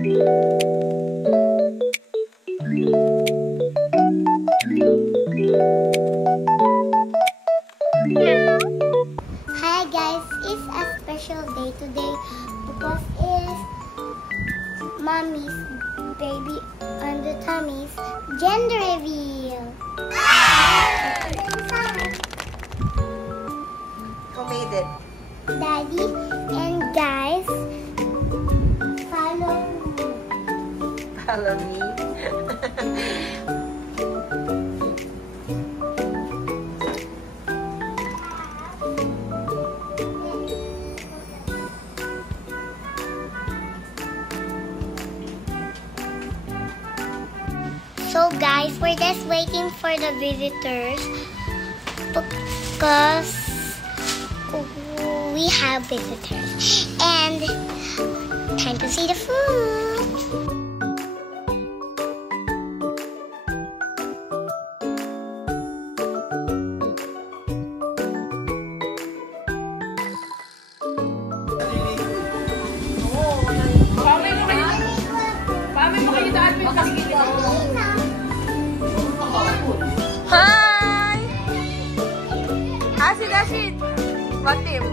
Hi guys, it's a special day today because it's mommy's baby on the tummy's gender reveal. Who made it? Daddy and guys, follow me. Follow me. So guys, we're just waiting for the visitors because we have visitors and time to see the food. Hi! Asid! What team?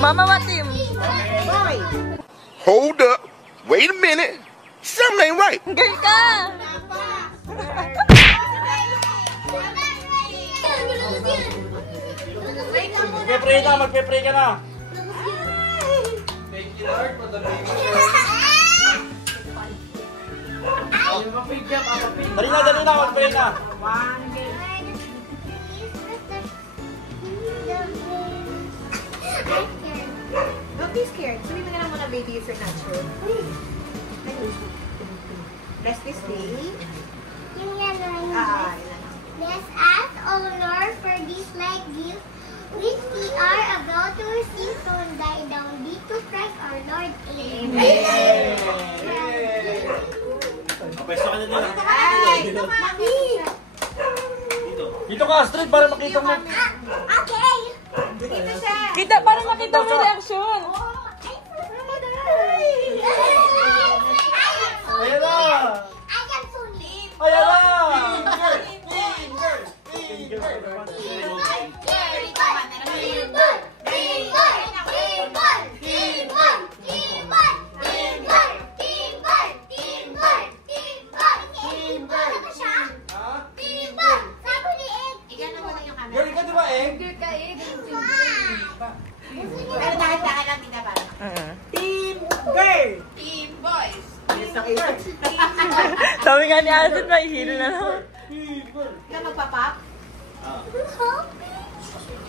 Mama, what team? Boy! Hold up. Wait a minute. Something ain't right. Girl ka! Magpe-pray na, magpe-pray ka na. Thank you Lord for the baby. Dali na, magpray na. Don't be scared. Sabihin mo na lang muna, baby, is your natural. Bless this day. Let's ask, O Lord, for this light gift which we are about to receive from thy down to Christ our Lord. Amen. Pwesto ka na din. Ay, ito mami. Dito ka, Astrid, para makita mo. Okay. Dito siya. Kita, para makita mo reaction. Ayan na! Ayan na! Girl, ikaw diba eh? Pero dahan-dahan lang tingnan para. Team girl! Team boys. Sabi nga ni Asid, may hero na lang. Team girl! Ikaw magpapap?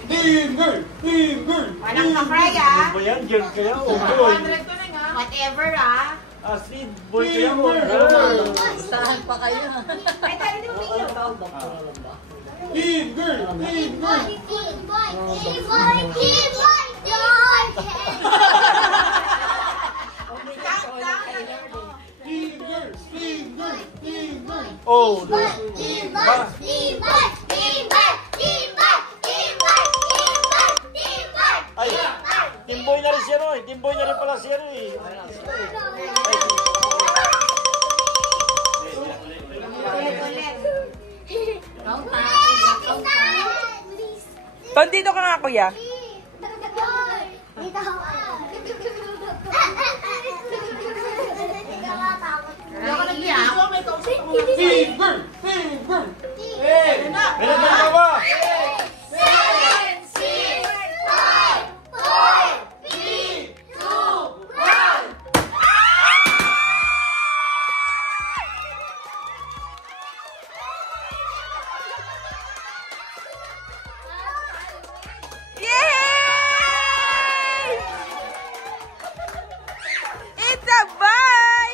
Team girl! Team girl! Walang pa-cry ah. Ba yan? Girl kaya o boy? Whatever ah. Astrid, boy kaya o girl? Saan pa kayo? Ay, tayo din umiyo. Team girl! Team girl! Team girl! Team girl! Team girl! Oh, ay, team boy na rin siya no eh. Team boy na rin pala siya no eh. Ulit. Pandito ka nga, kuya. Team girl! Team girl! Eh! Meron ka ba? Yay! It's a boy!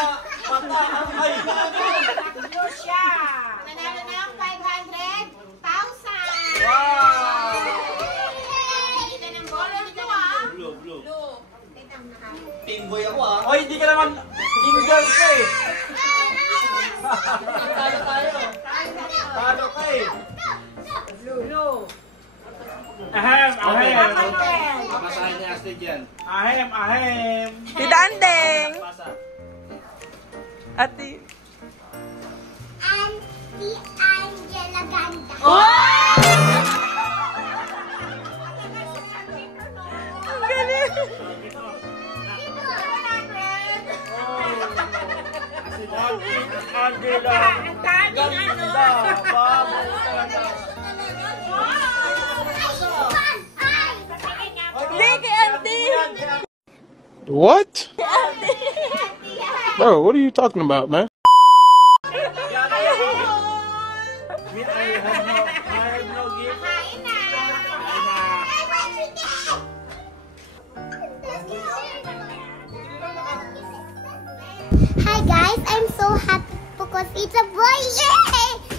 Mata. Ay. Lucia! Nanalo ng 500,000! Wow. Hindi ka ng color to ah! Blue, blue. Blue. Team boy ako ah. Oy, hindi ka naman team girls ka eh. Talo tayo. Talo ka eh. Blue. Ahem, ahem. Ahem. Masahin ni Astrid yan. Ahem, ahem. Tita Andeng. Pasa. Ate. Auntie Angela Ganda. Ang galing. Angela. Ganda. Babo talaga. Hindi, kay Auntie. What? Bro, what are you talking about, man? I have no gift. Hi guys, I'm so happy because it's a boy! Yay!